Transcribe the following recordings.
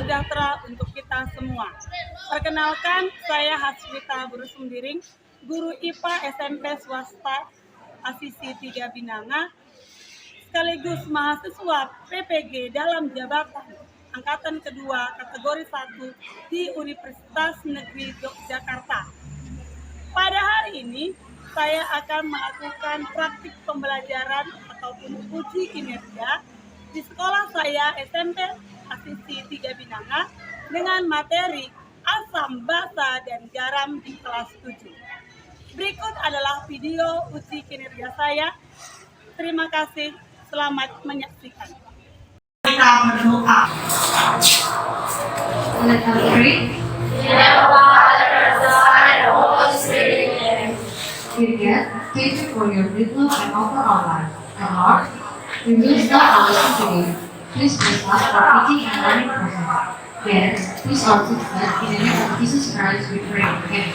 sejahtera untuk kita semua. Perkenalkan, saya Haswita Burusumbiring, guru IPA SMP swasta Asisi 3 Binanga, sekaligus mahasiswa PPG dalam jabatan angkatan kedua kategori 1 di Universitas Negeri Yogyakarta. Pada hari ini, saya akan melakukan praktik pembelajaran ataupun uji kinerja di sekolah saya SMP Asisi 3 Binanga dengan materi asam, basa, dan garam di kelas 7. Berikut adalah video uji kinerja saya. Terima kasih, selamat menyaksikan. Kita berdoa. Let us pray. Dear God, thank you for your little and offer our life. And Lord, we will start our lesson today. Please bless us for teaching and learning process. Then, please also bless in the name of Jesus Christ we pray. Amen.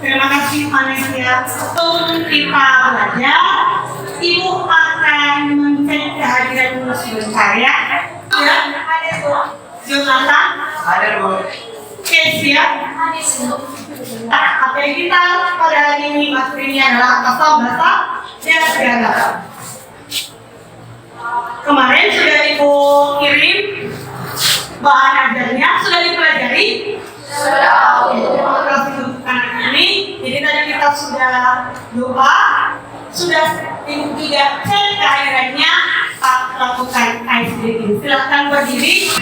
Terima kasih panitia. Sebelum kita belajar, Ibu akan mencek kehadiran guru sebentar ya. Ya, ada Bu Jonathan. Ada Bu. Oke, siap. Materi kita pada hari ini materinya adalah asam, basa, dan garam. Kemarin sudah Ibu kirim bahan ajarnya, sudah dipelajari? Sudah. Terima kasih untuk anak ini. Jadi tadi kita sudah doa, sudah Ibu juga cek kehadirannya, lakukan ice breathing. Silakan berdiri.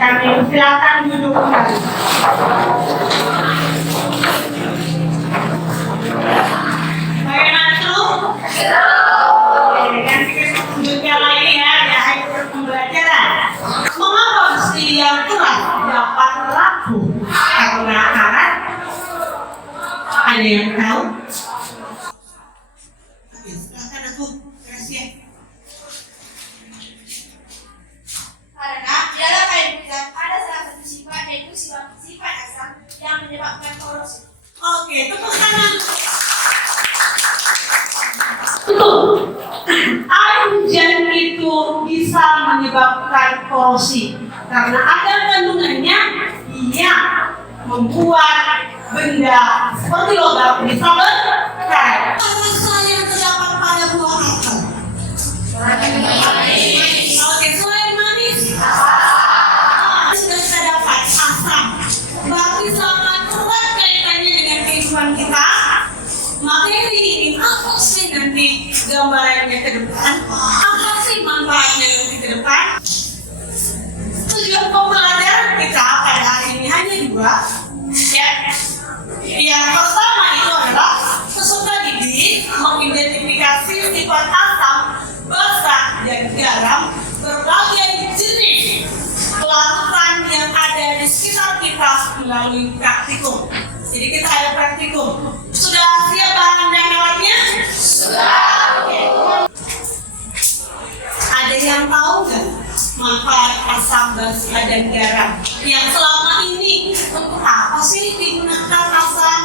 Kami silakan duduk kembali. Bagaimana tuh? Kan kita tunjukkan lagi ya di akhir pembelajaran. Mengapa besi yang keras dapat rapuh karena karat? Ada yang tahu? Silakan aku rahasia. Karena dalam air hujan ada salah satu sifat, yaitu sifat asam yang menyebabkan korupsi. Oke, tepuk tangan. Betul. Air hujan itu bisa menyebabkan korosi karena ada kandungannya yang membuat benda seperti logam bisa berkarat. Rasa yang terdapat pada buah apel. Oke, selain manis, sudah kita dapat asam. Berarti sangat erat kaitannya dengan kehidupan kita. Materi ini apa sih nanti gambarannya ke depan? Apa sih manfaatnya nanti ke depan? Tujuan pembelajaran kita pada hari ini hanya dua. Ya. Yang pertama itu adalah peserta didik mengidentifikasi sifat asam, basa, dan garam berbagai jenis larutan yang ada di sekitar kita melalui praktikum. Jadi kita ada praktikum. Sudah siap bahan dan alatnya? Sudah. Oke. Ada yang tahu nggak manfaat asam, basa, dan garam? Yang selama ini untuk apa sih digunakan asam?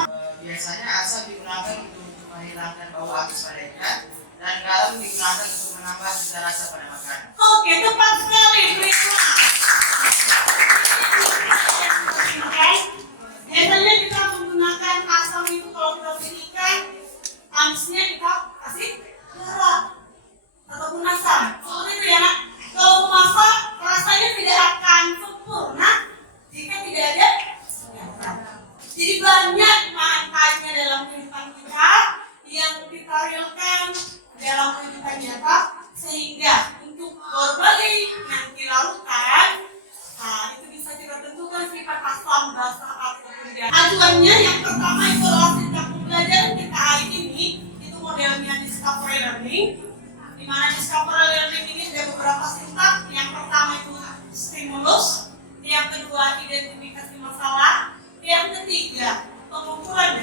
Biasanya asam digunakan untuk menghilangkan bau amis pada ikan dan garam digunakan untuk menambah cita rasa pada makanan. Oke, tepat sekali. Baiklah. Oke. Biasanya kita menggunakan asam itu kalau kita ikan, amisnya kita kasih garam ataupun asam. Seperti itu ya, Nak. Kalau memasak rasanya tidak akan sempurna jika tidak ada garam. Jadi banyak manfaatnya dalam kehidupan kita yang kita realkan dalam kehidupan nyata, sehingga untuk berbagai nanti larutan, itu bisa kita tentukan sifat asam, basa, ataupun garam. Acuannya yang pertama itu adalah setiap pembelajaran kita hari ini itu modelnya discovery learning, di mana discovery learning ini ada beberapa sintak. Yang pertama itu stimulus, yang kedua identifikasi masalah, yang ketiga pengukuran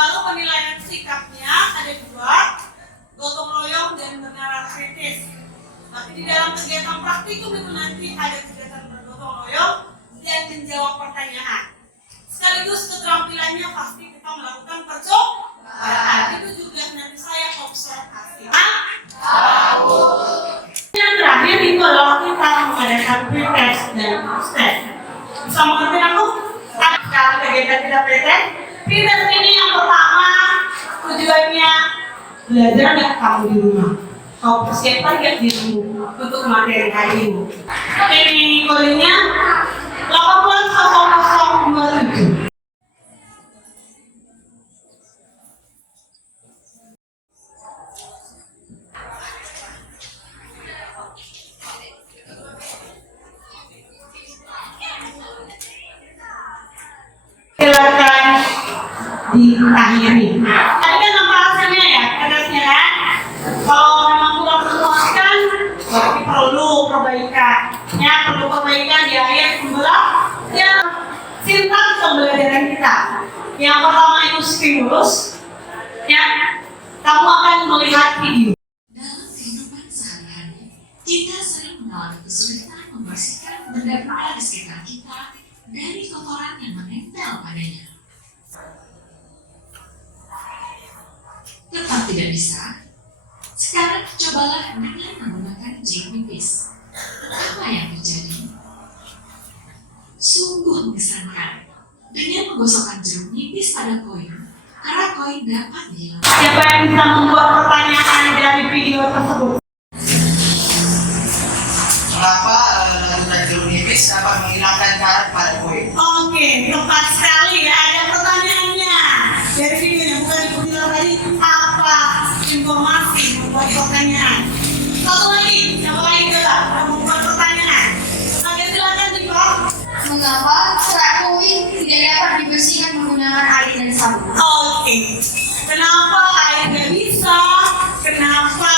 Lalu penilaian sikapnya ada 2, gotong royong dan bernalar kritis. Tapi di dalam kegiatan praktikum itu nanti ada kegiatan bergotong royong dan menjawab pertanyaan. Sekaligus keterampilannya pasti kita melakukan percobaan. Itu juga nanti saya observasi. Yang terakhir itu adalah kita mengadakan pretest dan post-test. Bisa mengerti aku? Kalau kegiatan kita pretest, pretest ini yang pertama tujuannya belajar nggak kamu di rumah. Kau persiapkan nggak dirimu untuk materi hari ini. Ini kodenya 180027. Silakan diakhiri. Tadi kan nama hasilnya ya, kertasnya kan? Kalau memang kurang memuaskan, berarti perlu perbaikan. Ya, perlu perbaikan di akhir sebelah. Ya, sintaks pembelajaran kita. Yang pertama itu stimulus. Ya, kamu akan melihat video. Dalam kehidupan sehari-hari, kita sering mengalami kesulitan membersihkan benda-benda di sekitar kita dari kotoran yang menempel padanya. Tetap tidak bisa? Sekarang cobalah dengan menggunakan jeruk nipis. Apa yang terjadi? Sungguh mengesankan. Dengan menggosokkan jeruk nipis pada koin, karena koin dapat dihilangkan. Siapa yang bisa membuat pertanyaan dari video tersebut? Mengapa larutan jeruk nipis dapat menghilangkan karat pada koin? Oke, tepat sekali ya. Ada pertanyaannya. Dari videonya bukan dibilang tadi apa informasi membuat pertanyaan. Satu lagi, siapa lagi coba yang membuat pertanyaan? Oke, silakan dijawab. Mengapa serat koin tidak dapat dibersihkan menggunakan air dan sabun? Oke, kenapa air tidak bisa? Kenapa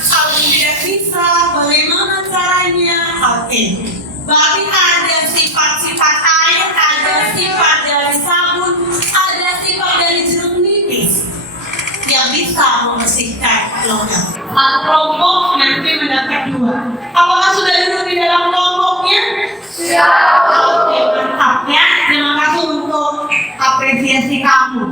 sabun tidak bisa? Bagaimana caranya? Oke, berarti ada sifat-sifat air, ada sifat dari sabun, ada sifat dari jeruk nipis yang bisa membersihkan logam. Kelompok nanti mendapat 2. Apakah sudah duduk di dalam kelompoknya? Sudah. Oke, mantap ya. Terima kasih untuk apresiasi kamu.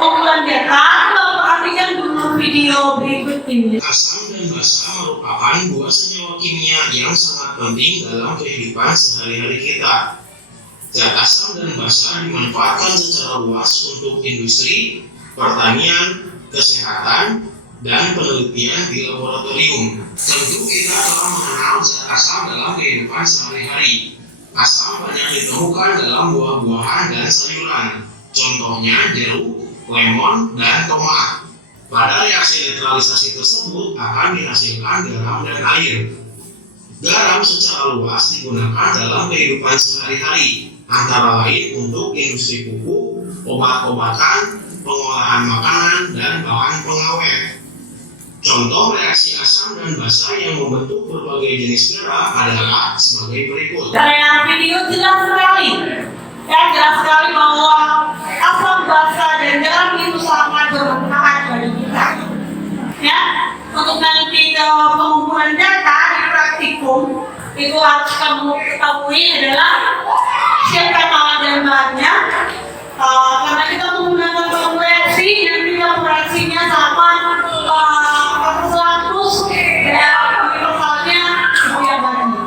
Kumpulan data, perhatikan dulu video berikut ini. Asam dan basa merupakan 2 senyawa kimia yang sangat penting dalam kehidupan sehari-hari kita. Zat asam dan basa dimanfaatkan secara luas untuk industri, pertanian, kesehatan, dan penelitian di laboratorium. Tentu kita telah mengenal zat asam dalam kehidupan sehari-hari. Asam banyak ditemukan dalam buah-buahan dan sayuran. Contohnya jeruk, lemon, dan tomat. Pada reaksi netralisasi tersebut akan dihasilkan garam dan air. Garam secara luas digunakan dalam kehidupan sehari-hari, antara lain untuk industri pupuk, obat-obatan, pengolahan makanan, dan bahan pengawet. Contoh reaksi asam dan basa yang membentuk berbagai jenis garam adalah sebagai berikut. Dari video jelas sekali. Ya, jelas sekali bahwa asam basa dan garam itu sangat bermanfaat bagi kita. Ya, untuk nanti ke pengumpulan data di praktikum itu harus kamu ketahui adalah siapkan alat dan bahannya. Karena kita menggunakan konversi dan tidak koreksinya sama perselapus dan universalnya dia bagi.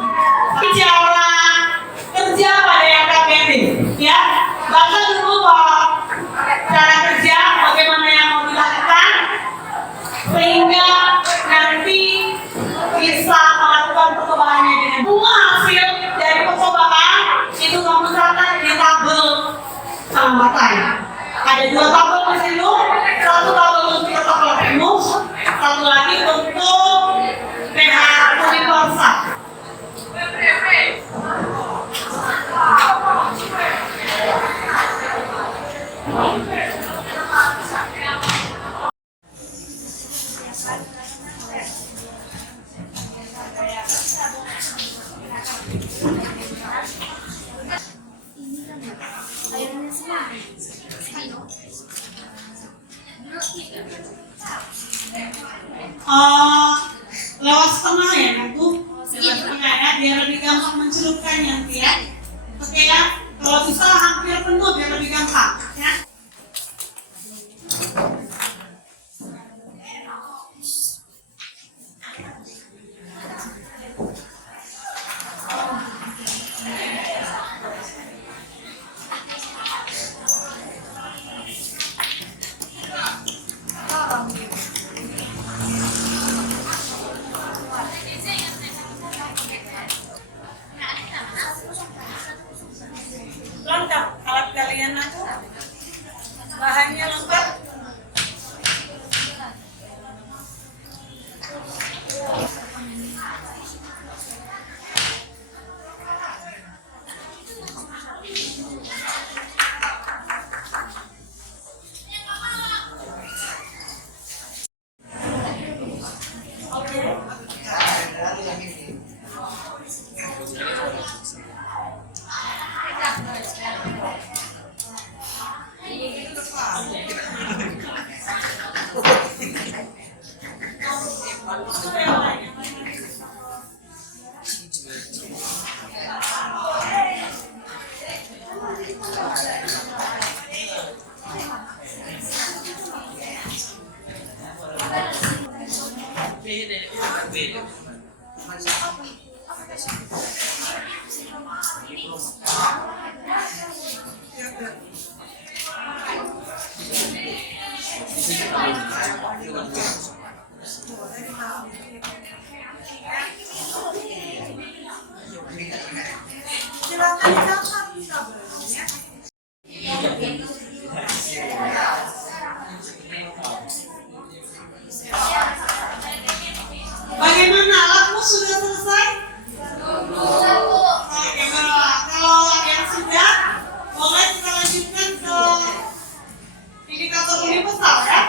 Bicara kerja pada yang KPT, ya, baca dulu cara kerja bagaimana yang mau dilakukan sehingga nanti bisa melakukan percobaannya dengan semua hasil dari percobaan itu kamu catat di tabel matanya. Ada 2 tabel di situ, satu tabel untuk tabel rumus, satu lagi untuk pH universal. lewat setengah ya nanti, lewat setengah ya, biar lebih gampang mencelupkannya nanti ya. Oke ya, kalau bisa hampir penuh biar lebih gampang ya. Lengkap alat kalian aku, bahannya lengkap. Silakan dicatat bisa ya. Bagaimana alatmu sudah selesai? Oke, kalau yang sudah, boleh kita lanjutkan ke indikator universal ya.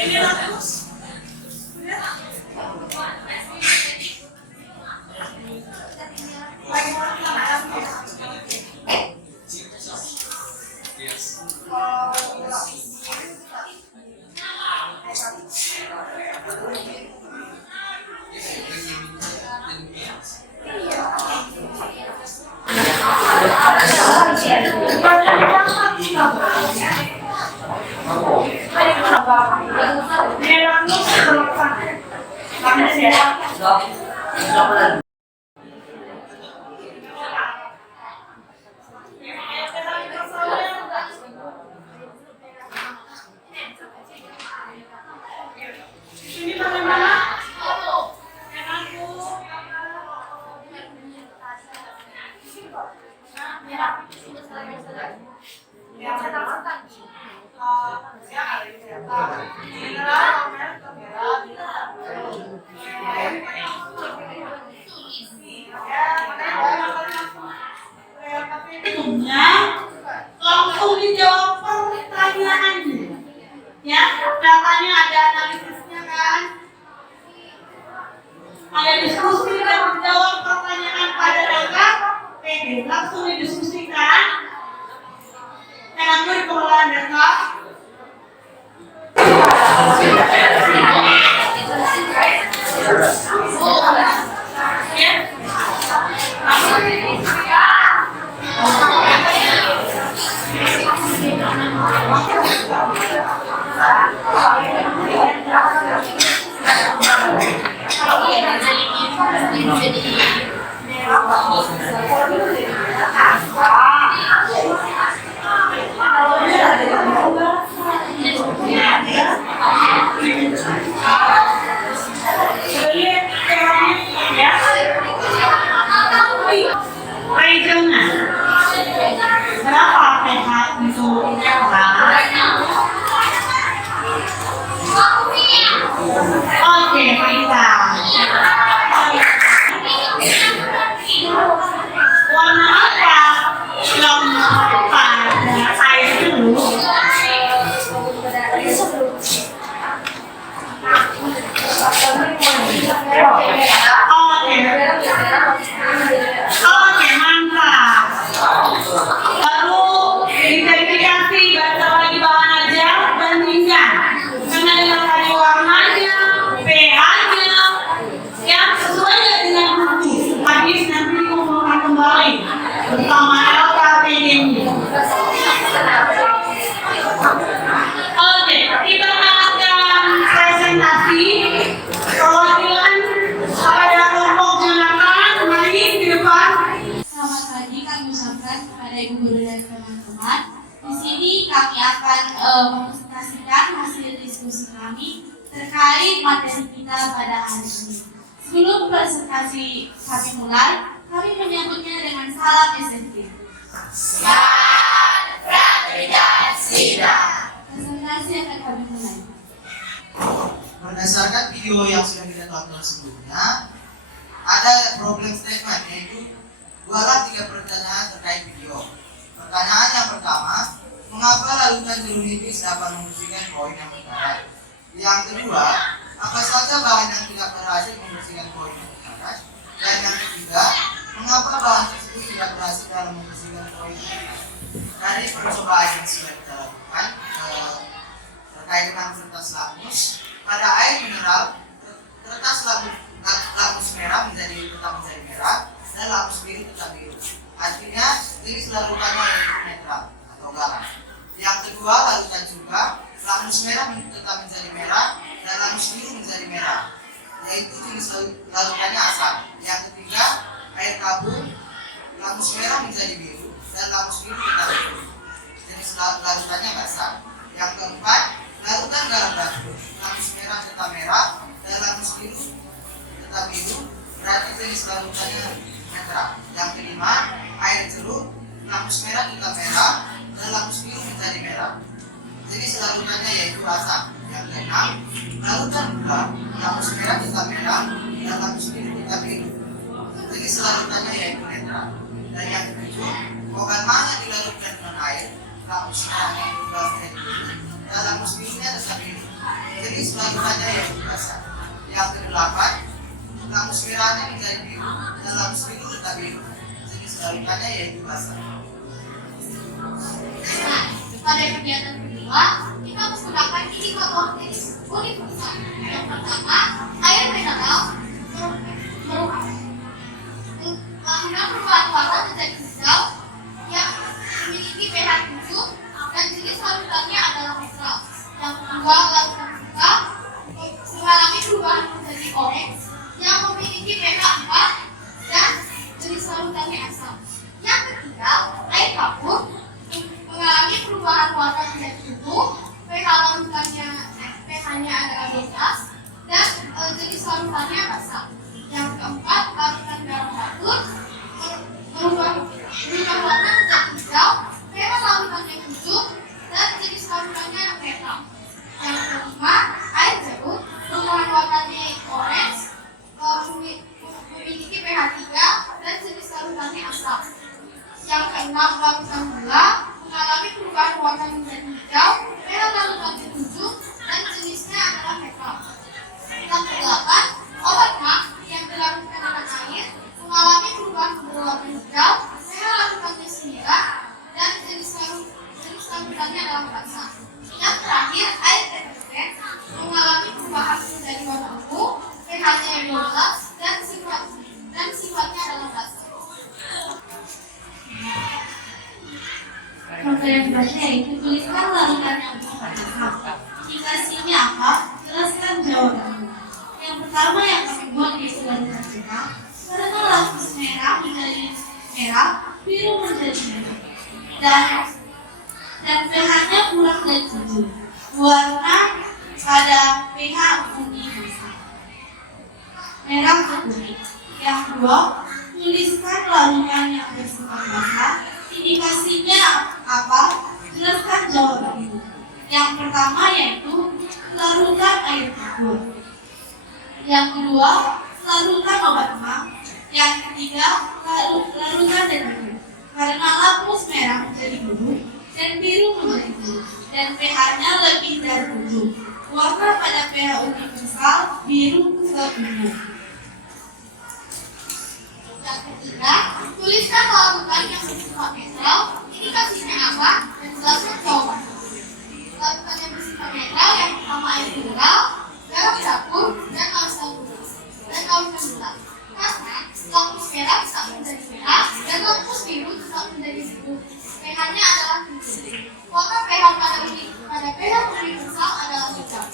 Ini ratus. Ini bagaimana? Langsung dijawab pertanyaannya. Ya, datanya ada analisisnya kan? Ada diskusi dan menjawab pertanyaan pada data. Oke, langsung didiskusikan. Enaknya di pengelolaan data. Kenapa PH itu Oke, baiklah. kami akan mempresentasikan hasil diskusi kami terkait materi kita pada hari ini. Sebelum presentasi kami mulai, kami menyambutnya dengan salam SMK. Presentasi akan kami mulai. Berdasarkan video yang sudah kita tonton sebelumnya, ada problem statement, yaitu 3 pertanyaan terkait video. Pertanyaan yang pertama, mengapa larutan jeruk nipis dapat membersihkan koin yang berkarat? Yang kedua, apa saja bahan yang tidak berhasil membersihkan koin yang berkarat? Dan yang ketiga, mengapa bahan tersebut tidak berhasil dalam membersihkan koin yang berkarat? Dari percobaan yang sudah kita lakukan terkait dengan kertas lakmus, pada air mineral, kertas lakmus merah tetap menjadi merah, dan lakmus biru tetap biru. Artinya, jenis larutannya yaitu netral atau garam. Yang kedua, larutan juga, lakmus merah tetap menjadi merah, dan lakmus biru menjadi merah, yaitu jenis larutannya asam. Yang ketiga, air kabur, lakmus merah menjadi biru, dan lakmus biru tetap biru, jenis larutannya basah. Yang keempat, larutan garam batu, lakmus merah tetap merah, dan lakmus biru tetap biru, berarti jenis larutannya netral. Yang kelima, air jeruk, lakmus merah tetap merah, dan lakmus biru menjadi merah, jenis larutannya yaitu asam. Yang keenam, larutan gula, lakmus merah tetap merah, dan lakmus biru tetap biru, jenis larutannya yaitu netral. Dan yang ketujuh, obat mana dilarutkan dengan air, lakmus merahnya berubah menjadi biru, dan lakmus birunya tetap biru, jenis larutannya yaitu basah. Yang kedelapan, lakmus merahnya menjadi biru, dan lakmus biru tetap biru, jenis larutannya yaitu basah. Nah, pada kegiatan kedua, kita menggunakan indikator universal. Yang pertama, air mineral perubahan warna menjadi hijau yang memiliki pH 7 dan jenis larutannya adalah netral. Yang kedua, larutan juga mengalami perubahan menjadi orange yang memiliki pH 4 dan jenis larutannya asam. Yang ketiga, air kapur mengalami perubahan warna menjadi biru, pH larutannya adalah 12 dan jenis larutannya basah. Yang keempat, larutan garam batu berubah warna menjadi hijau, pH larutannya 7 dan jenis larutannya netral. Yang kelima, air jeruk perubahan warnanya orange, memiliki pH 3 dan jenis larutannya asam. Yang keenam, larutan gula mengalami perubahan warna menjadi hijau, pH larutannya 7 dan jenisnya adalah netral. Yang kedelapan, obat mah yang dilarutkan dengan air mengalami perubahan berwarna hijau, pH larutannya 9 dan jenis larutannya adalah basah. Yang terakhir, air deterjen mengalami perubahan menjadi warna ungu, pH-nya 12 dan sifatnya adalah basah. Materi berikutnya yaitu tuliskan larutan yang bersifat asam. Indikasinya apa? Jelaskan jawabannya. Yang pertama yang kami buat yaitu larutan merah. Karena lakmus merah menjadi merah, biru menjadi merah, dan pH-nya kurang dari 7. Warna pada pH kuning merah ke kuning. Yang kedua, tuliskan larutan yang bersifat basah. Indikasinya apa? Jelaskan jawabannya. Yang pertama yaitu larutan air kapur. Yang kedua, larutan obat mah. Yang ketiga, larutan deterjen. Karena lakmus merah menjadi biru dan biru menjadi biru, dan pH-nya lebih dari 7. Warna pada pH universal biru ke biru. Yang ketiga, tuliskan larutan yang bersifat netral. Indikasinya apa? Dan jelaskan jawabannya. Larutan yang bersifat netral yang pertama air mineral, garam dapur, dan larutan gula. Karena lakmus merah bisa menjadi merah dan lakmus biru tetap menjadi biru. pH-nya adalah 7. Warna pH pada pH universal adalah hijau.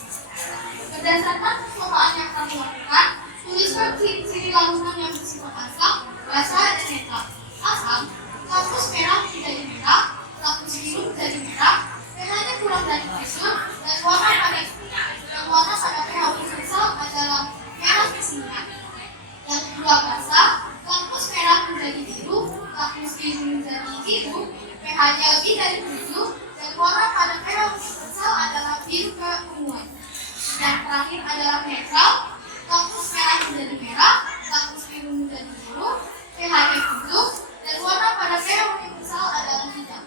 Berdasarkan percobaan yang kami lakukan, tuliskan ciri-ciri larutan yang bersifat asam, basah, dan netral. Asam, lakmus merah menjadi merah, lakmus biru menjadi merah, PH universal adalah biru keunguan. Yang terakhir adalah netral, kampus merah menjadi merah, kampus biru menjadi biru, pH-nya 7, dan warna pada PH universal adalah hitam.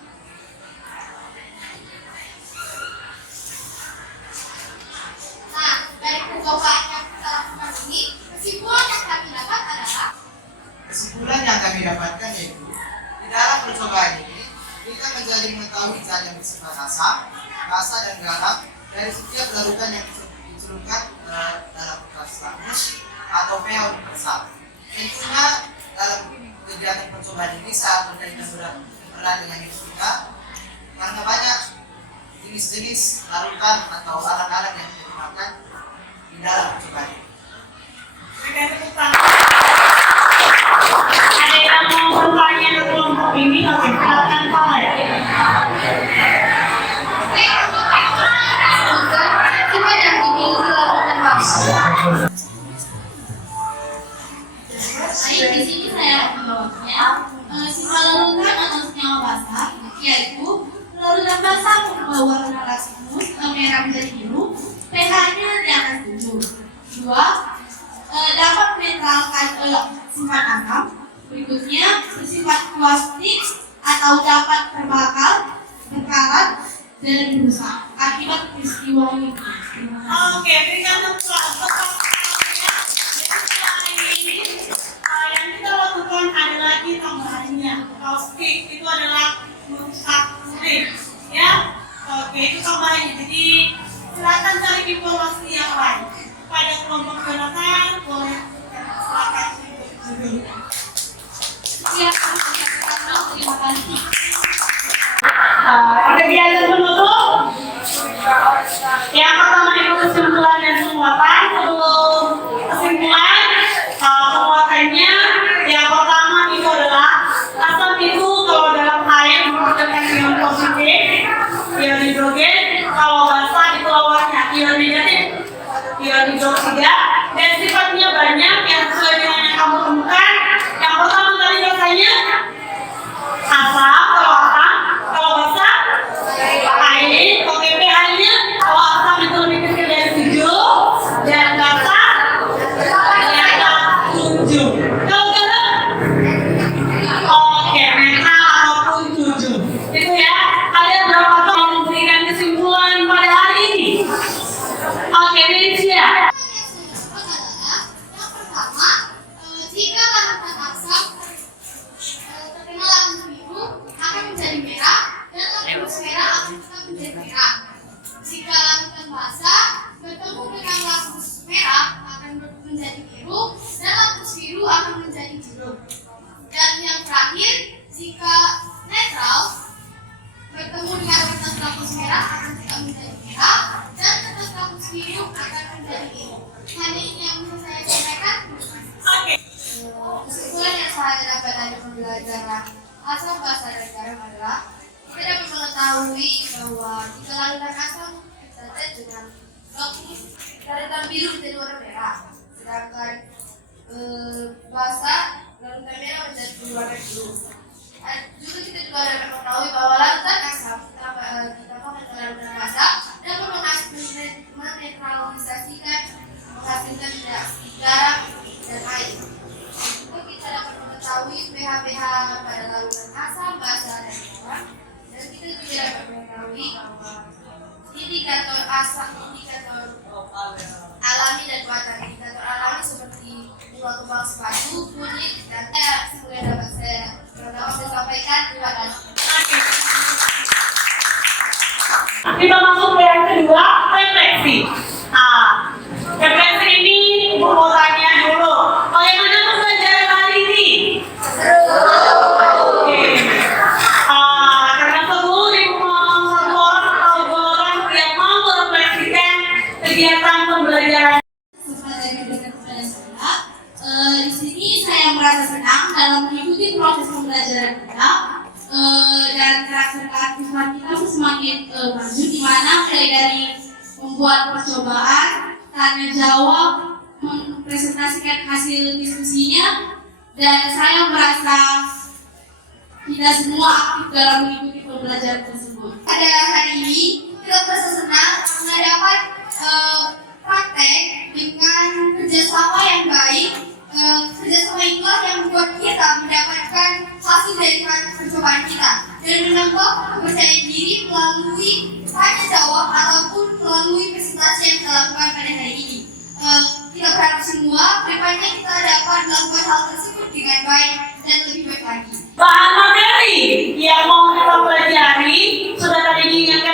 Nah, dari percobaan yang kita lakukan ini, kesimpulan yang kami dapat adalah Kesimpulan yang kami dapatkan yaitu di dalam percobaan ini kita menjadi mengetahui zat yang bersifat asam, basa dan garam dari setiap larutan yang dicelupkan dalam bekas lakmus atau pH universal. Tentunya dalam kegiatan percobaan ini sangat berkaitan erat dengan hidup kita karena banyak jenis-jenis larutan atau alat-alat yang digunakan di dalam percobaan ini. Ada yang mau bertanya di kelompok ini? Oke, silakan Pak ya. kita yang dimiliki larutan basa. Baik, di sini saya membawakannya sifat larutan atau senyawa basa, yaitu larutan basa membawa warna lakmus merah menjadi biru, pH-nya di atas 7. 2. Dapat menetralkan sifat asam. Berikutnya bersifat plastik atau dapat terbakar, berkarat, dan rusak akibat peristiwa ini. Oke, berikan tepuk yang kita lakukan ada lagi tambahannya. Kaustik itu adalah merusak kulit, ya. Oke, itu tambahannya. Jadi silakan cari informasi yang lain. Pada kelompok Jonathan boleh silakan. Siap, terima kasih. Kegiatan penutup. Yang pertama itu kesimpulan dan penguatan. Sebelum kesimpulan, penguatannya yang pertama itu adalah asam itu kalau dalam air menghasilkan ion positif, ion hidrogen. Kalau basa itu lawannya ion negatif, ion hidroksida. Dan sifatnya banyak yang sesuai dengan yang kamu temukan. Yang pertama tadi rasanya asam, kalau basa air. Oke, pH-nya kalau asam itu lebih kecil dari 7 dan basa di atas 7. Kalau garam oke, netral ataupun 7. Itu ya. Kalian berapa yang memberikan kesimpulan pada hari ini? Oke, Mencia. Yang pertama, jika larutan asam terkena lakmus biru akan menjadi merah dan lakmus merah akan tetap menjadi merah. Jika larutan basa bertemu dengan lakmus merah akan menjadi biru dan lakmus biru akan menjadi biru. Dan yang terakhir, jika netral bertemu dengan tetes lakmus merah akan tetap menjadi merah dan tetes lakmus biru akan menjadi biru. Hanya ini yang bisa saya sampaikan. Oke. Kesimpulan yang saya dapat dari pembelajaran asam, basa, dan garam adalah kita dapat mengetahui bahwa jika larutan asam tercatat dengan lakmus, larutan biru menjadi warna merah, sedangkan basa larutan merah menjadi berwarna biru. Juga kita juga dapat mengetahui bahwa larutan asam ditambahkan ke larutan basa dapat menetralisasikan menghasilkan reaksi garam dan air. Juga kita dapat mengetahui pH-pH pada larutan asam, basa, dan garam. Dan kita juga dapat mengetahui bahwa indikator asam, indikator alami dan buatan indikator alami seperti bunga kembang sepatu, kulit, dan semoga dapat saya sampaikan. Terima kasih. Kita masuk ke yang kedua, refleksi. Refleksi ini mau tanya dulu, bagaimana pembelajaran hari ini? Oke. Karena seluruh satu orang atau 2 orang yang mau merefleksikan kegiatan pembelajaran. Di sini saya merasa senang dalam mengikuti proses pembelajaran kita dan karakter aktifan kita pun semakin maju, di mana mulai dari membuat percobaan, tanya jawab, mempresentasikan hasil diskusinya, dan saya merasa kita semua aktif dalam mengikuti pembelajaran tersebut. Pada hari ini praktek dengan kerjasama yang baik. Kerjasama inilah yang membuat kita mendapatkan hasil dari percobaan kita dan menambah kepercayaan diri melalui tanya jawab ataupun melalui presentasi yang kita lakukan pada hari ini. Kita berharap semua kedepannya kita dapat melakukan hal tersebut dengan baik dan lebih baik lagi. Bahan materi yang mau kita pelajari sudah tadi diingatkan